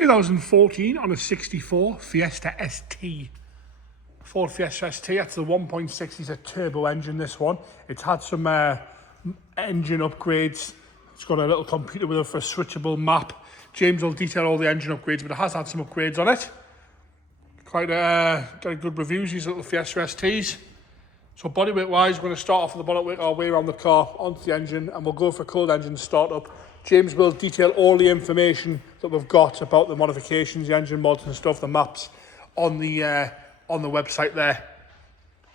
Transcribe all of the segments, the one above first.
2014 on a 64 Fiesta ST. Ford Fiesta ST, that's the 1.6 litre turbo engine, this one. It's had some engine upgrades. It's got a little computer with it for a switchable map. James will detail all the engine upgrades, but it has had some upgrades on it. Quite good reviews, these little Fiesta STs. So bodyweight wise, we're going to start off with the bonnet, work our way around the car onto the engine, and we'll go for cold engine startup. James will detail all the information that we've got about the modifications, the engine mods and stuff, the maps on the website there.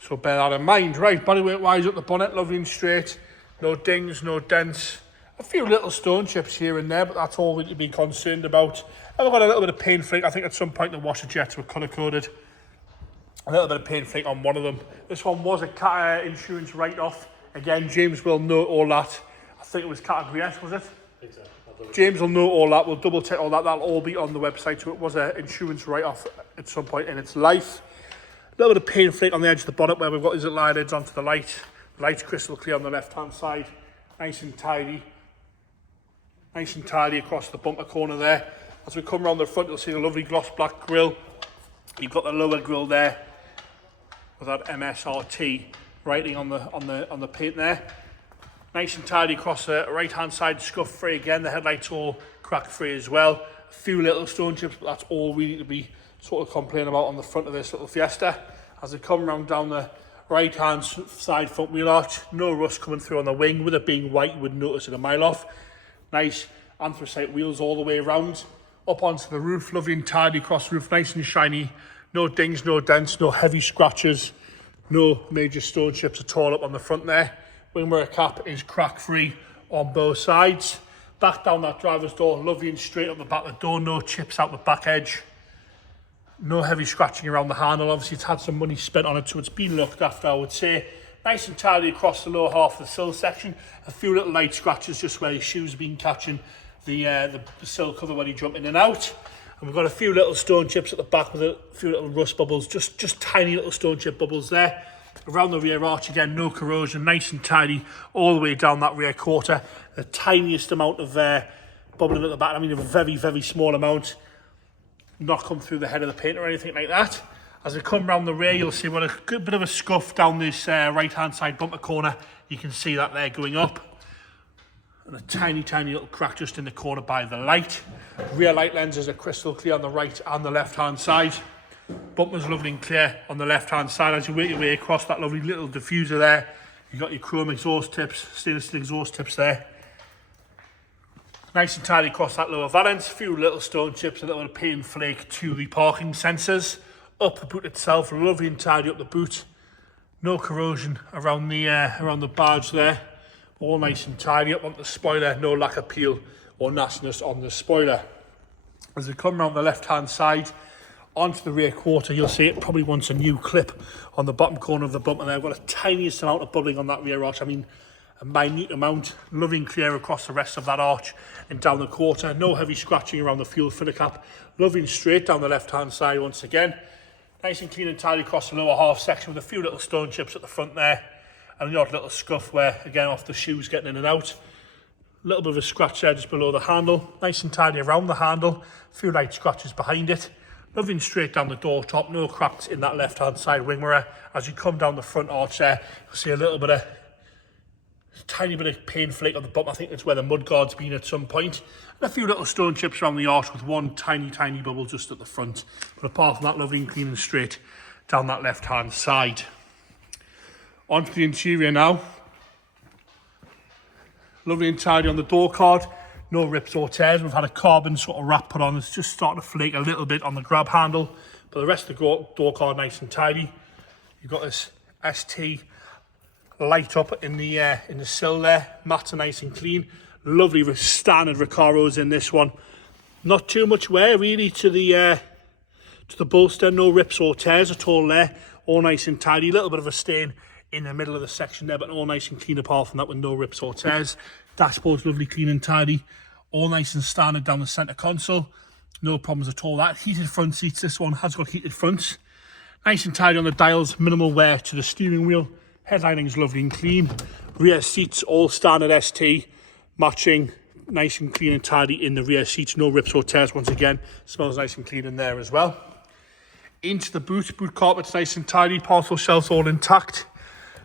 So bear that in mind. Right, bodyweight wise up the bonnet, lovely and straight. No dings, no dents. A few little stone chips here and there, but that's all we need to be concerned about. I've got a little bit of paint flake. I think at some point the washer jets were colour coded. A little bit of paint flake on one of them. This one was a insurance write-off. Again, James will note all that. I think it was category S, was it? Exactly. James will note all that. We'll double check all that. That'll all be on the website. So it was an insurance write-off at some point in its life. A little bit of paint flake on the edge of the bonnet where we've got these little eyelids onto the light. The light's crystal clear on the left-hand side. Nice and tidy. Nice and tidy across the bumper corner there. As we come around the front, you'll see the lovely gloss black grille. You've got the lower grille there with that MSRT writing on the paint there. Nice and tidy across the right-hand side, scuff free again. The headlights all crack free as well. A few little stone chips, but that's all we need to be sort of complaining about on the front of this little Fiesta. As we come around down the right-hand side front wheel arch, no rust coming through on the wing. With it being white, you wouldn't notice it a mile off. Nice anthracite wheels all the way around. Up onto the roof, lovely and tidy across the roof, nice and shiny. No dings, no dents, no heavy scratches, no major stone chips at all up on the front there. Wing mirror cap is crack free on both sides. Back down that driver's door, lovely and straight up the back of the door, no chips out the back edge. No heavy scratching around the handle. Obviously it's had some money spent on it, so it's been looked after, I would say. Nice and tidy across the lower half of the sill section. A few little light scratches just where your shoes have been catching the sill cover when you jump in and out. And we've got a few little stone chips at the back with a few little rust bubbles, just tiny little stone chip bubbles there. Around the rear arch again, no corrosion, nice and tidy all the way down that rear quarter. The tiniest amount of bubbling at the back, I mean a very, very small amount. Not come through the head of the paint or anything like that. As we come round the rear, you'll see what a good bit of a scuff down this right-hand side bumper corner. You can see that there going up. And a tiny, tiny little crack just in the corner by the light. Rear light lenses are crystal clear on the right and the left-hand side. Bumper's lovely and clear on the left-hand side. As you work your way across that lovely little diffuser there, you've got your chrome exhaust tips, stainless steel exhaust tips there. Nice and tidy across that lower valance. A few little stone chips, a little bit of paint flake to the parking sensors. Up the boot itself, lovely and tidy up the boot. No corrosion around the badge there. All nice and tidy up onto the spoiler. No lack of peel or nastiness on the spoiler. As we come around the left-hand side, onto the rear quarter, you'll see it probably wants a new clip on the bottom corner of the bumper there. I've got a tiniest amount of bubbling on that rear arch. I mean, a minute amount. Lovely and clear across the rest of that arch and down the quarter. No heavy scratching around the fuel filler cap. Lovely and straight down the left-hand side once again. Nice and clean and tidy across the lower half section with a few little stone chips at the front there. And an odd little scuff where, again, off the shoes getting in and out. A little bit of a scratch there just below the handle. Nice and tidy around the handle. A few light scratches behind it. Lovely and straight down the door top. No cracks in that left-hand side wing mirror. As you come down the front arch there, you'll see a little bit of, tiny bit of paint flake on the bottom. I think that's where the mudguard's been at some point. And a few little stone chips around the arch with one tiny, tiny bubble just at the front. But apart from that, lovely and clean and straight down that left-hand side. Onto the interior now. Lovely and tidy on the door card. No rips or tears. We've had a carbon sort of wrap put on. It's just starting to flake a little bit on the grab handle. But the rest of the door card nice and tidy. You've got this ST light up in the sill there. Mats are nice and clean. Lovely standard Recaros in this one. Not too much wear really to the bolster. No rips or tears at all there. All nice and tidy. A little bit of a stain in the middle of the section there, but all nice and clean apart from that with no rips or tears. Dashboard's lovely, clean and tidy. All nice and standard down the centre console. No problems at all. That heated front seats, this one has got heated fronts. Nice and tidy on the dials, minimal wear to the steering wheel. Headlining is lovely and clean. Rear seats, all standard ST, matching nice and clean and tidy in the rear seats. No rips or tears once again. Smells nice and clean in there as well. Into the boot carpet's nice and tidy. Parcel shelves all intact.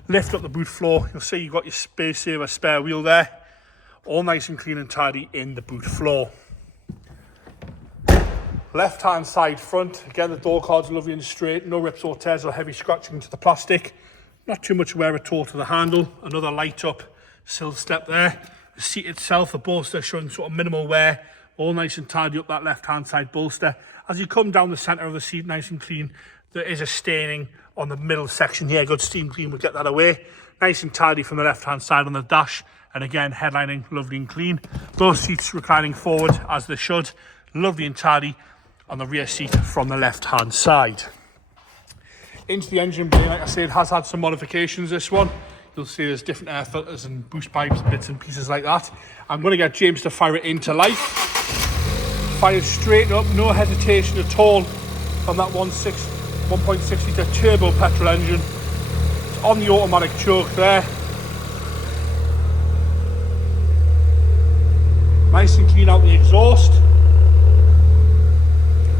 Lift up the boot floor. You'll see you've got your space saver spare wheel there. All nice and clean and tidy in the boot floor. Left hand side front. Again, the door cards are lovely and straight. No rips or tears or heavy scratching into the plastic. Not too much wear at all to the handle. Another light up sill step there. The seat itself, the bolster showing sort of minimal wear. All nice and tidy up that left hand side bolster. As you come down the centre of the seat, nice and clean, there is a staining on the middle section here. Good steam clean will get that away. Nice and tidy from the left hand side on the dash. And again, headlining lovely and clean. Both seats reclining forward as they should. Lovely and tidy on the rear seat from the left hand side. Into the engine bay, like I said, it has had some modifications, this one. You'll see there's different air filters and boost pipes and bits and pieces like that. I'm going to get James to fire it into life. Fire straight up, no hesitation at all on that 1.6 litre turbo petrol engine. It's on the automatic choke there. Nice and clean out the exhaust.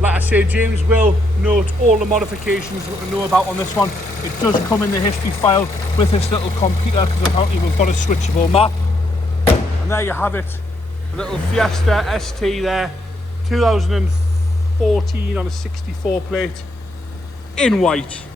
Like I say, James will note all the modifications that we know about on this one. It does come in the history file with this little computer, because apparently we've got a switchable map. And there you have it, a little Fiesta ST there, 2014 on a 64 plate in white.